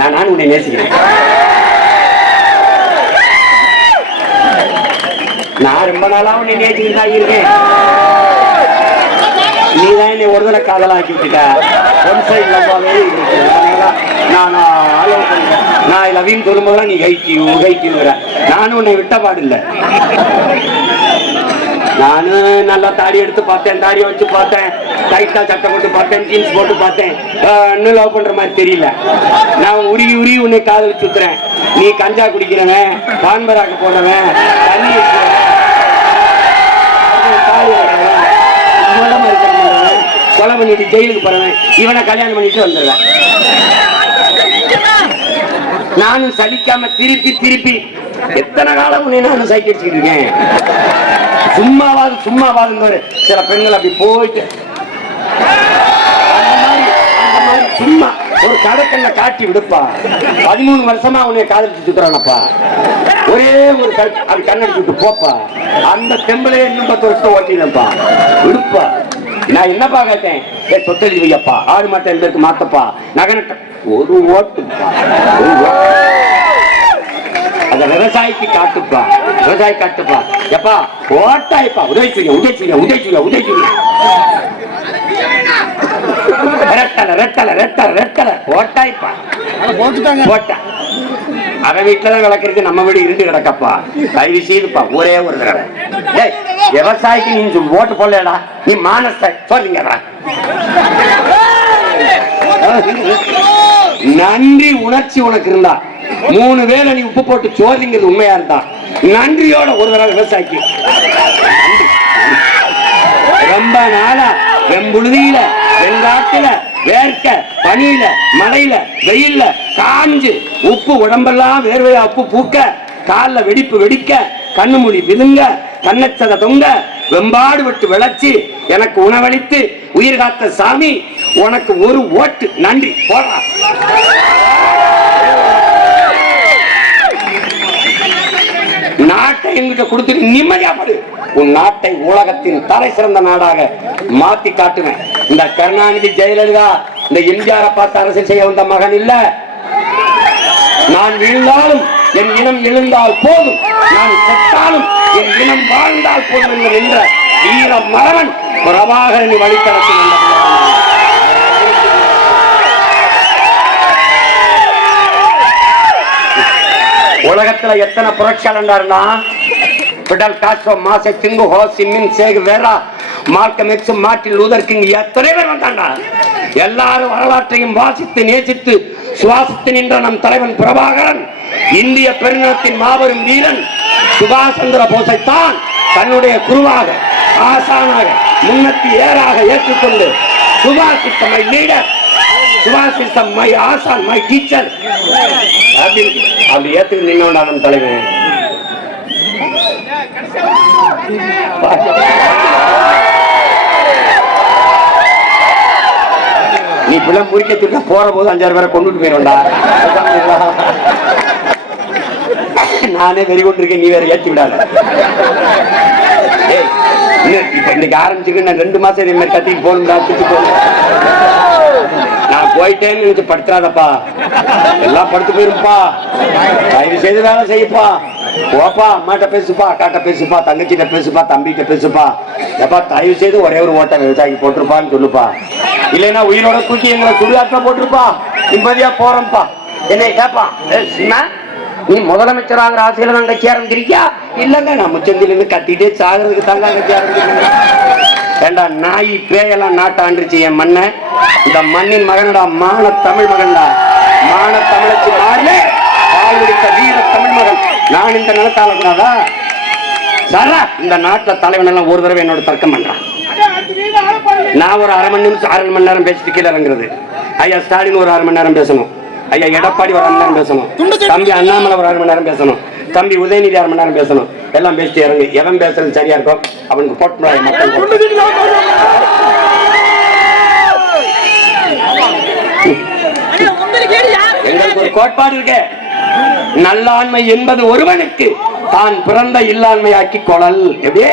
நான் உன்னை நேசிக்கிறேன். நான் ரொம்ப நாளா உன்னை நேசிக்கிட்டு தான் இருக்கேன். நீதான் என்னை ஒரு தடவை காதலாக்கி விட்டுட்ட. ஒன் சைடு லவ்வாவே இருக்கு. நான் ஆலோசனை பண்றேன். நான் லவ்வின்னு சொல்லும்போது நீ கைக்குங்கிற. நானும் உன்னை விட்ட பாடில்லை. நானும் நல்லா தாடி எடுத்து பார்த்தேன், தாடியை வச்சு பார்த்தேன், டைட்டா சட்டை போட்டு பார்த்தேன், ஜீன்ஸ் போட்டு பார்த்தேன். இன்னும் லவ் பண்ற மாதிரி தெரியல. நான் உருகி உன்னை காதலிச்சு சுத்துறேன். நீ கஞ்சா குடிக்கிறவன், பான்பராக்கு போனவன், தண்ணி இருக்கிறவன், கொலை பண்ணிட்டு ஜெயிலுக்கு போறவன், இவனை கல்யாணம் பண்ணிட்டு வந்துடுவேன். நானும் சலிக்காம திருப்பி எத்தனை காலம் உன்னை நானும் சைக்கிள் அடிச்சுக்கிட்டு இருக்கேன். சும்மாவாது சில பெண்கள் அப்படி போயிட்டு சும்மா ஒரு கடற்கல்ல காட்டி விடுப்பா. 13 வருஷமா உன்னை காதலிச்சு சுத்துறானப்பா. ஒரே ஒரு அப்படி கண்ணடிச்சு விட்டு போப்பா. அந்த தெம்பலே இன்னும் 10 வருஷம் ஓட்டினப்பா. விடுப்பா. நான் என்னப்பா கேட்டேன்? சொத்தெழுதி வையப்பா, ஆடு மாட்டேன் பேருக்கு மாத்தப்பா, நகனட்ட ஒரு ஓட்டுப்பா. அந்த விவசாயிக்கு காட்டுப்பா, விவசாயி காட்டுப்பா. எப்பா ஓட்டாய்ப்பா, உதவி செய்ய ரெட்டல ஓட்டாய்ப்பா போட்டா. அவன் வீட்டுலதான் விளக்குறது, நம்ம வீடு இருந்து கிடக்கப்பா. தயவு செய்துப்பா ஒரே ஒரு தடவை. விவசாயிக்கு நீ ஓட்டு போடலடா, நீ மானஸ்த சொல்லுங்கடா. நன்றி உணர்ச்சி உனக்கு இருந்தா 3 வேளை நீ உப்பு போட்டு சோதிங்கிறது உண்மையா இருந்தா நன்றியோட ஒரு தடவை விவசாயிக்கு. ரொம்ப நாளா வெம்புழுதியில, வெங்காட்டுல, வேர்க்க, பனியில, மழையில, வெயில்ல காஞ்சு உப்பு உடம்பெல்லாம் வேர்வையா உப்பு பூக்க, காலில் வெடிப்பு வெடிக்க, கண்ணு மொழி விழுங்க, கண்ணச்சத தொங்க, வெம்பாடு விட்டு விளைச்சி எனக்கு உணவளித்து உயிர் காத்த சாமி, உனக்கு ஒரு ஓட்டு நன்றி போடா. நாட்டை எங்கிட்ட கொடுத்து நிம்மதியா படு. உன் நாட்டை உலகத்தின் தலை சிறந்த நாடாக மாத்தி காட்டுவேன். இந்த கருணாநிதி, ஜெயலலிதா, இந்த எம்ஜிஆரை பார்த்து அரசியல் செய்ய வந்த மகன் இல்ல. நான் வீழ்ந்தாலும் என் இனம் எழுந்தால் போதும், நான் செத்தாலும் என் இனம் வாழ்ந்தால் போதும் என்ற வீர மரவன் பிரபாகரனை வழித்தடத்தில் உலகத்துல எத்தனை புரட்சியாளர்னா பிடல் காஸ்ட்ரோ, மாசே சிங்கு, Ho Chi Minh, Che Guevara, Malcolm X, Martin Luther King, எத்தனை பேர் வந்தாண்டா. எல்லாரும் வரலாற்றையும் வாசித்து நேசித்து சுவாசித்து நின்ற நம் தலைவன் பிரபாகரன், இந்திய பெருநிலத்தின் மாபெரும் வீரன் சுபாஷ் சந்திர போஸைத்தான் தன்னுடைய குருவாக, ஆசானாக, முன்னத்தி ஏறாக ஏற்றுக்கொண்டு சுபாஷ் இஸ் மை லீடர், சுபாஷ் இஸ் மை ஆசான், மை டீச்சர் அப்படி ஏத்துக்கு நின்னோண்டா நம் தலைவன். நீ இப்பெல்லாம் முறிக்க போற போது 5-6 பேரை கொண்டுட்டு போயிடும்டா. நானே வெறி கொண்டிருக்கேன், நீ வேற ஏற்றி விடாத. இப்ப இன்னைக்கு ஆரம்பிச்சுக்கு நான் 2 மாசம் இதே மாதிரி கத்திட்டு போகணும்டா, சுத்தி போகணும். நான் போயிட்டேன்னு நினைச்சு படுத்துறாதப்பா, எல்லாம் படுத்து போயிருப்பா. தயவு செய்து வேலை செய்யப்பா. போப்பா, அம்மாட்ட பேசுப்பா, அக்காட்ட பேசுப்பா, தங்கச்சிட்ட பேசுப்பா, தம்பிட்ட பேசுப்பா. எப்பா தயவு செய்து ஒரே ஒரு ஓட்ட விவசாயிக்கு போட்டிருப்பான்னு சொல்லுப்பா. இல்லைன்னா உயிரோட தூக்கி எங்களை சுடுகாட்டுல போட்டிருப்பா. நிம்மதியா போறோம்ப்பா. என்னை கேப்பா, நீ முதலமைச்சராகிற ஆசையில நான் கட்சி ஆரம்பிச்சிருக்கியா? இல்லங்க, நான் முச்சந்தில இருந்து கட்டிட்டே சாகிறதுக்கு தாங்க கட்சி ஆரம்பிச்சிருக்கேன். ஏண்டா நாய் பேயெல்லாம் நாட்டை ஆண்டுச்சு என் மண்ணை. இந்த மண்ணின் மகன்டா, மான தமிழ் மகன்டா, மான தமிழச்சி மாறலே பால் குடித்த வீர தமிழ் மகன். நான் இந்த நிலத்தால கூடாதா சாரா? இந்த நாட்டுல தலைவன் எல்லாம் ஒரு தடவை என்னோட தர்க்கம் பண்றான். நான் ஒரு 1/2 மணி நேரம் பேசிட்டு கீழே இறங்குறது. ஐயா ஸ்டாலின் ஒரு 1/2 மணி நேரம் பேசணும், ஐயா எடப்பாடி ஒரு 1/2 மணி நேரம் பேசணும், தம்பி அண்ணாமலை ஒரு 1/2 மணி நேரம் பேசணும், தம்பி உதயநிதி 1/2 மணி நேரம் பேசணும். எல்லாம் பேசிட்டு இறங்கு. எவன் பேசுறது சரியா இருக்கும் அவனுக்கு போட்டு எங்களுக்கு ஒரு கோட்பாடு இருக்கு. நல்லாண்மை என்பது ஒருவனுக்கு தான் பிறந்த இல்லாண்மையாக்கி கொள்ளல். எப்படி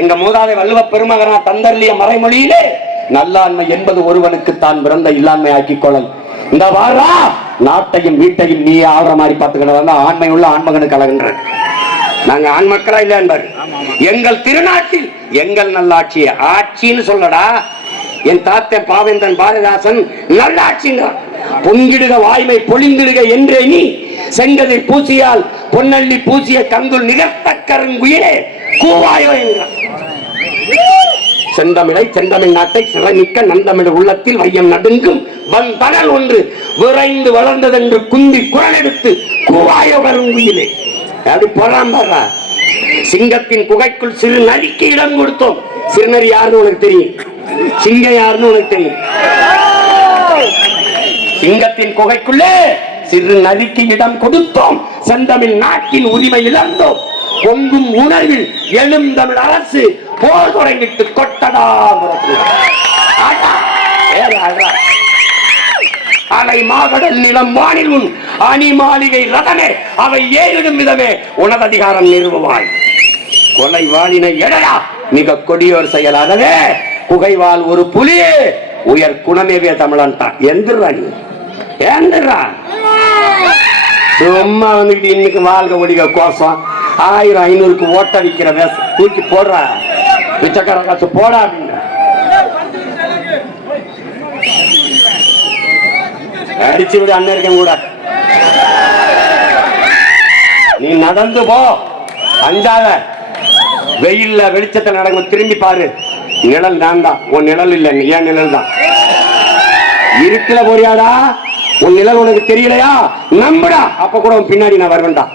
எங்க மூதாதை வள்ளுவ பெருமகனா தந்தர்லிய மறைமொழியிலே நல்லாண்மை என்பது ஒருவனுக்கு தான் பிறந்த இல்லாண்மை ஆக்கிக் கொள்ளல். இந்த வாரா நாட்டையும் வீட்டையும் நீ ஆகிற மாதிரி பார்த்துக்கிட்ட ஆண்மை உள்ள ஆண்மகனுக்கு அழகுன்ற. நாங்க ஆண் மக்களா இல்ல என்பார். எங்கள் திருநாட்டில் எங்கள் நல்லாட்சியை ஆட்சின்னு சொல்லடா. என் தாத்தன் பாவேந்தன் பாரதிதாசன் நல்லாட்சிங்கிறான். பொங்கிடுக வாய்மை பொழிந்திடுக என்றே நீ செங்கதிர் பூசியால் பொன்னள்ளி பூசிய கங்குல் நிகர்த்த கருங்குயிலே கூவாயோ என்கிறான். செந்தமிழை செந்தமிழ் நாட்டை சிறமிக்க நந்தமிழ் உள்ளத்தில் வையம் நடுங்கும் வந்தனல் ஒன்று விரைந்து வளர்ந்ததென்று குந்தி குரல் எடுத்து கூவாயோ கருங்குயிலே. அப்படி போறான் பாரா. சிங்கத்தின் குகைக்குள் சிறு நரிக்கு இடம் கொடுத்தோம். சிறுநரி யாருன்னு உனக்கு தெரியும், சிங்கம் யாருன்னு உனக்கு தெரியும். சிங்கத்தின் குகைக்குள்ளே சிறு நரிக்கு இடம் கொடுத்தோம். செந்தமிழ் நாட்டின் உரிமை இழந்தோம். பொங்கும் உணர்வில் எழும் தமிழ் அரசு போர் தொடங்கிட்டு கொட்டடா. அலை மாகடல் நிலம் வானில் உன் அணி மாளிகை ரதமே அவை ஏறிடும் விதமே உனது அதிகாரம் நிறுவுவாய். கொலை வாளினை எடடா மிக கொடியோர் செயலாகவே புகைவால் ஒரு புலியே உயர் குணமேவே தமிழன்ட்டான். எந்திரா நீ ஏந்திரா. சும்மா வந்துட்டு இன்னைக்கு வாழ்க ஒடிக கோசம் 1000-500க்கு ஓட்ட விற்கிற வேசம் தூக்கி போடுறா. பிச்சைக்கார காசு போடா அப்படின்னு அடிச்சு விட அண்ணன் கூட. நீ நடந்து போ, அஞ்சாத. வெயில்ல வெளிச்சத்தை நடக்கும் திரும்பி பாரு. நிழல் நான் தான், உன் நிழல் இல்ல, ஏன் நிழல் தான். இருக்குல போறியாடா, உன் நிழல் உனக்கு தெரியலையா? நம்புடா, அப்ப கூட உன் பின்னாடி நான் வருவேன்டா.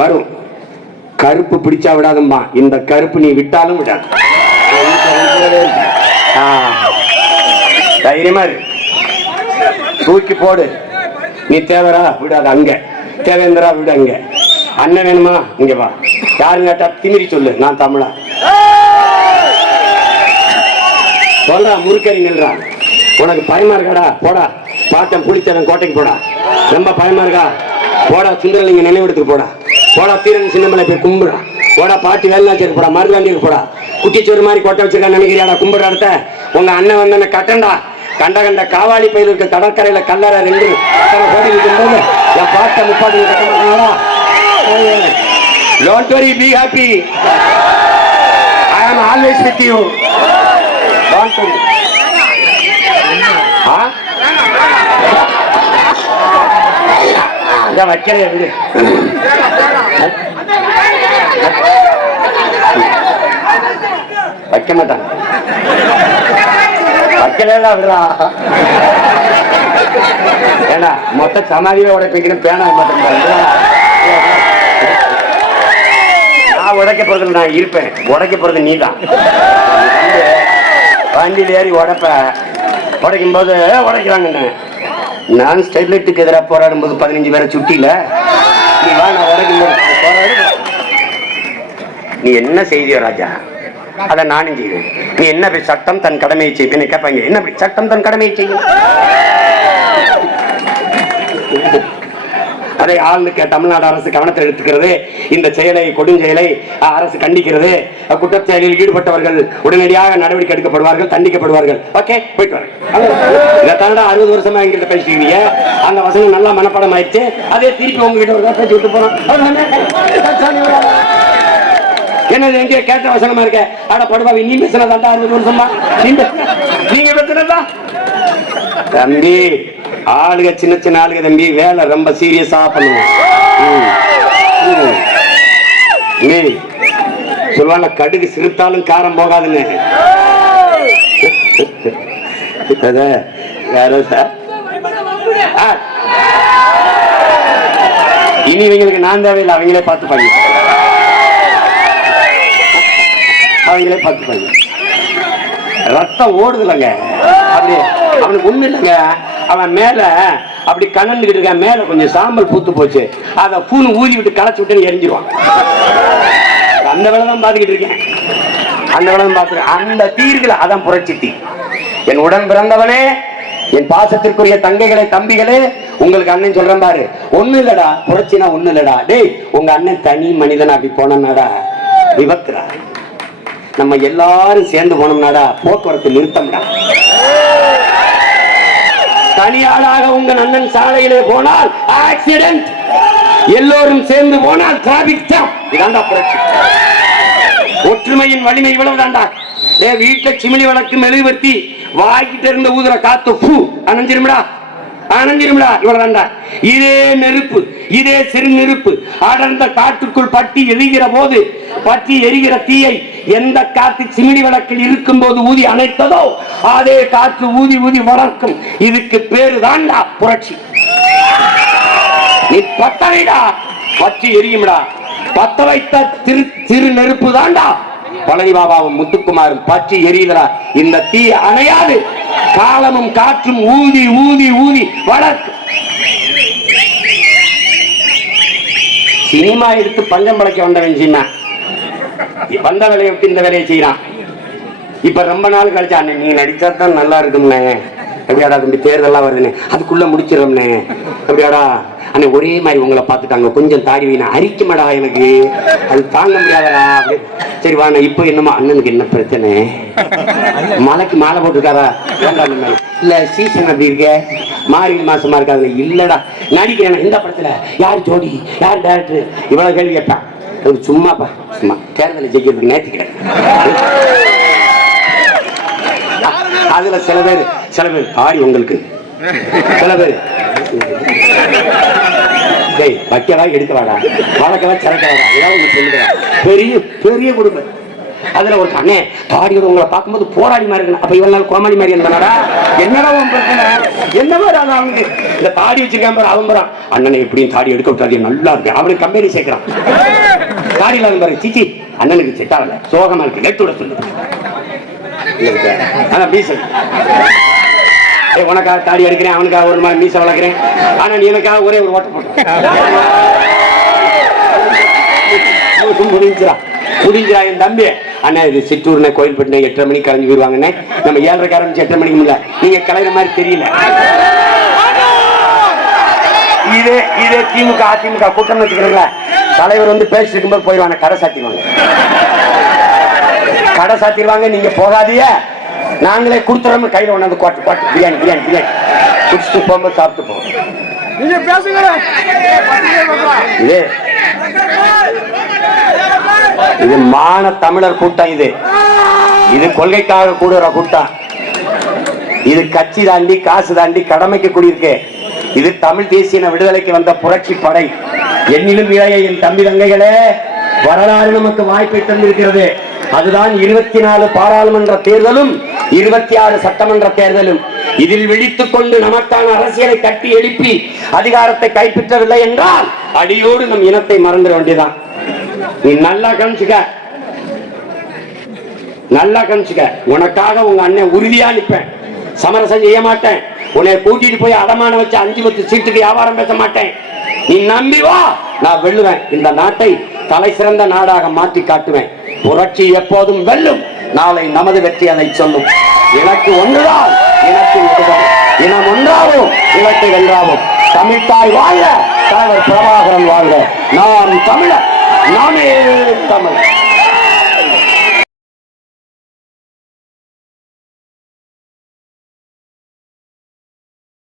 வரும். கருப்பு பிடிச்சா விடாதம்மா, இந்த கருப்பு நீ விட்டாலும் விடாது. தைரியமா தூக்கி போடு. நீ தேவரா விடாத, அங்க தேவேந்திரா விடு, அங்க அண்ணன் வேணுமா இங்க வா. யாரும் கேட்டா திமிரி சொல்லு, நான் தமிழா சொல்றா. முறுக்கறி நில்றா. உனக்கு பயமா இருக்காடா, போடா. பாட்டம் புளிச்சவன் கோட்டைக்கு போடா. ரொம்ப பயமா இருக்கா, போடா. சுந்தரலிங்க நினைவிடத்துக்கு போடா. போடா. தீரன் சின்னமலை போய் கும்பிடா. போடா. பாட்டி வேலுநாச்சிக்கு போடா. மருதாண்டிக்கு போடா. குட்டிச்சோறு மாதிரி கொட்டை வச்சிருக்கான்னு நினைக்கிறியாடா? கும்பிட அடுத்த உங்க அண்ணன் வந்து கட்டண்டா. கண்ட கண்ட காவாளி பயிருக்கு கடற்கரையில கல்லற 2 கோடி இருக்கும்போது என் பாட்டை 30 கட்டமாட்டா. Don't worry, be happy. I am always with you. Don't worry. வைக்கிறேன் விடு. வைக்க மாட்டான். வைக்கல விடுறா. ஏன்னா மொத்த சமாதியே உடைப்பீங்கன்னு பேனா மாட்டேன். நான் உடைக்க போறது, நான் இருப்பேன். உடைக்க போறது நீ தான். வண்டியில் ஏறி உடைப்ப. உடைக்கும் போது உடைக்கிறாங்கன்னு நான் ஸ்டெர்லைட்டுக்கு எதிராக போராடும் போது 15 பேரை சுட்டில நீ வா, நான் உடைக்கும் போது போராடு. நீ என்ன செய்தியோ ராஜா, அதை நானும் செய்வேன். நீ என்ன சட்டம் தன் கடமையை செய்வேன் கேட்பாங்க. என்ன சட்டம் தன் கடமையை செய்யும்? அதை ஆளுக்கு தமிழ்நாடு அரசு கவனத்தில் எடுத்துக்கிறது. இந்த செயலை, கொடுஞ்செயலை அரசு கண்டிக்கிறது. குற்றச்செயலில் ஈடுபட்டவர்கள் உடனடியாக நடவடிக்கை எடுக்கப்படுவார்கள், தண்டிக்கப்படுவார்கள். ஓகே, போயிட்டு வரேன். இதைத்தாண்டா 60 வருஷமா எங்கிட்ட பேசிக்கிறீங்க. அந்த வசனம் நல்லா மனப்பாடம் ஆயிடுச்சு. அதே திருப்பி உங்ககிட்ட ஒரு பேசி விட்டு போறோம். என்னது எங்கே கேட்ட வசனமா இருக்க? ஆட படுவாவி, நீ பேசினதாண்டா 60 வருஷமா நீங்க பேசினதா? தம்பி, ஆளுக சின்ன சின்ன ஆளுக தம்பி, வேலை ரொம்ப சீரியஸா பண்ணுவோம். சொல்லுவாங்க, கடுகு சிறுத்தாலும் காரம் போகாதுன்னு. இனி இவங்களுக்கு நான் தேவையில்லை, அவங்களே பார்த்துப்பாங்க. அவங்களே பார்த்துப்பாங்க. ரத்தம் ஓடுதுலங்க, அப்படி அவனுக்கு ஒண்ணு இல்லைங்க. அவன் மேல அப்படி கண்ணன்கிட்டு இருக்க, மேல கொஞ்சம் சாம்பல் பூத்து போச்சு. அதை பூனு ஊதி விட்டு களைச்சு விட்டு எரிஞ்சிருவான். அந்த வேலை தான் பார்த்துக்கிட்டு இருக்கேன். அந்த வேலை தான் பார்த்துருக்கேன். அந்த தீர்களை அதான் புரட்சி தீ. என் உடன் பிறந்தவனே, என் பாசத்திற்குரிய தங்கைகளே, தம்பிகளே, உங்களுக்கு அண்ணன் சொல்றேன் பாரு. ஒண்ணு இல்லடா, புரட்சினா ஒண்ணு இல்லடா. டேய், உங்க அண்ணன் தனி மனிதன் அப்படி போனாடா விபத்துடா. நம்ம எல்லாரும் சேர்ந்து போனோம்னாடா போக்குவரத்து நிறுத்தம்டா. தனியாளாக உங்க அண்ணன் சாலையிலே போனால் ஆக்சிடென்ட், எல்லோரும் சேர்ந்து போனால் டிராபிக் ஜாம். இதாண்டா புரட்சி. ஒற்றுமையின் வலிமை இவ்வளவு தாண்டா. வீட்டுல சிமிலி வழக்கு மெழுகுவர்த்தி வாய்கிட்ட இருந்த ஊதுற காத்து அணைஞ்சிருமடா, அணைஞ்சிருமடா. இவ்வளவு தாண்டா. இதே நெருப்பு, இதே சிறு நெருப்பு அடர்ந்த காட்டுக்குள் பட்டி எரிகிற போது, பட்டி எரிகிற தீயை எந்த காத்து சிமிலி வழக்கில் இருக்கும் போது ஊதி அணைத்ததோ அதே காற்று ஊதி ஊதி வளர்க்கும். இதுக்கு பேரு தாண்டா புரட்சி. நீ பத்தவைடா, பற்றி எரியும்டா. பத்த வைத்த சிறு நெருப்பு தாண்டா பழனி பாபாவும் முத்துக்குமாரும் பற்றி எரியுதா. இந்த தீ அணையாது. காலமும் காற்றும் ஊதி ஊதி ஊதி வளர்க்கும். சினிமா எடுத்து பஞ்சம் படைக்க வந்தவன் சின்ன வந்த வேலையை விட்டு இந்த வேலையை செய்யறான். இப்ப ரொம்ப நாள் கழிச்சா, நீங்க நடிச்சா தான் நல்லா இருக்கும்னே, எப்படியாடா தம்பி தேர்தெல்லாம் வருதுன்னு அதுக்குள்ள முடிச்சிடறோம்னே, எப்படியாடா அண்ணே ஒரே மாதிரி உங்களை பார்த்துட்டாங்க, கொஞ்சம் தாடி வீணா அரிக்குமாடா, எனக்கு அது தாங்க முடியாதடா. சரி வாண்ணா, இப்போ என்னமா அண்ணனுக்கு என்ன பிரச்சனை, மலைக்கு மாலை போட்டுருக்காரா, இல்ல சீசன் அப்படி இருக்க, மார்கழி மாசமா இருக்காது, இல்லடா நடிக்கிறேன் இந்த படத்துல யார் ஜோடி யார் டைரக்டர், இவ்வளவு கேள்வி கேட்டான். சும்மாப்பா சும்மா தேர்தலை ஜெயிக்கிறதுக்கு நேர்த்திக்கிறேன். அதுல சில பேர் ஆடி உங்களுக்கு, சில பேர் வைக்கவா எடுக்கவாடா, வழக்கவா சிறக்கவாடா, ஏதாவது சொல்லுங்க. பெரிய பெரிய குடும்பம். அதுல ஒரு அண்ணே தாடியோட உங்களை பார்க்கும்போது போராடி மாதிரி இருக்கு, அப்ப இவ்வளவு நாள் கோமாளி மாதிரி இருந்தாடா, என்னடா என்ன மாதிரி அவங்க இந்த தாடி வச்சிருக்கான் பாரு, அவன் பாரு அண்ணனை எப்படியும் தாடி எடுக்க விட்டாரு நல்லா இருக்கு, அவனுக்கு கம்பெனி சேர்க்கிறான். தாடியில பாரு, சிச்சி அண்ணனுக்கு செட் ஆகல, சோகமா இருக்கு, எடுத்து விட சொல்லு. ஆனா மீசை உனக்காக தாடி எடுக்கிறேன், அவனுக்காக ஒரு மாதிரி மீசை வளர்க்கிறேன், ஆனா நீ எனக்காக ஒரே ஒரு ஓட்ட போட்டு முடிஞ்சா. என் தம்பி அண்ணா இது சிற்றூர்னே கோயில்பட்டின 8:30 மணிக்கு கிளம்பி போயிருவாங்கண்ணே, நம்ம 7:30 ஆரம்பிச்சு 8:30 மணிக்கு முடியல, நீங்க கிளம்புற மாதிரி தெரியல. இதே திமுக அதிமுக கூட்டம் வச்சுக்கிறீங்களா, தலைவர் வந்து பேசிட்டு இருக்கும்போது போயிடுவாங்க, கடை சாத்திடுவாங்க, கடை சாத்திடுவாங்க. நீங்க போகாதீங்க, நாங்களே கொடுத்துறோம், கையில ஒண்ணாந்து கோட்டு பிரியாணி பிரியாணி பிரியாணி குடிச்சிட்டு போகும்போது சாப்பிட்டு போவோம். இது மான தமிழர் கூட்டம், இது கொள்கைக்காக கூடுற கூட்டம், இது கட்சி தாண்டி காசு தாண்டி கடமைக்கு கூடியிருக்கு. இது தமிழ் தேசிய விடுதலைக்கு வந்த புரட்சி படை. என்னிலும் இளைய என் தம்பி தங்கைகளே, வரலாறு நமக்கு வாய்ப்பை தந்திருக்கிறது. அதுதான் 24 பாராளுமன்ற தேர்தலும் 26 சட்டமன்ற தேர்தலும். இதில் விழித்துக் கொண்டு நமக்கான அரசியலை கட்டி எழுப்பி அதிகாரத்தை கைப்பற்றவில்லை என்றால் அடியோடு நம் இனத்தை மறந்துட வேண்டியதான். நீ நல்லா கணிச்சுக்க, நல்லா கணிச்சுக்க. உனக்காக உங்க அண்ணன் உறுதியா நிற்பேன், சமரசம் செய்ய மாட்டேன். உன்னை கூட்டிட்டு போய் அடமான வச்சு 5-10 சீட்டுக்கு வியாபாரம் பேச மாட்டேன். நீ நம்பி வா, நான் வெல்லுவேன். இந்த நாட்டை தலை சிறந்த நாடாக மாற்றி காட்டுவேன். புரட்சி எப்போதும் வெல்லும். நாளை நமது வெற்றி அதை சொல்லும். எனக்கு ஒன்றுதான், எனக்கு ஒன்றுதான். இனம் ஒன்றாவும் இலக்கை வென்றாவும். தமிழ்தாய் வாழ்க, தலைவர் பிரபாகரன் வாழ்க. நாம் தமிழர், நாமே தமிழ்.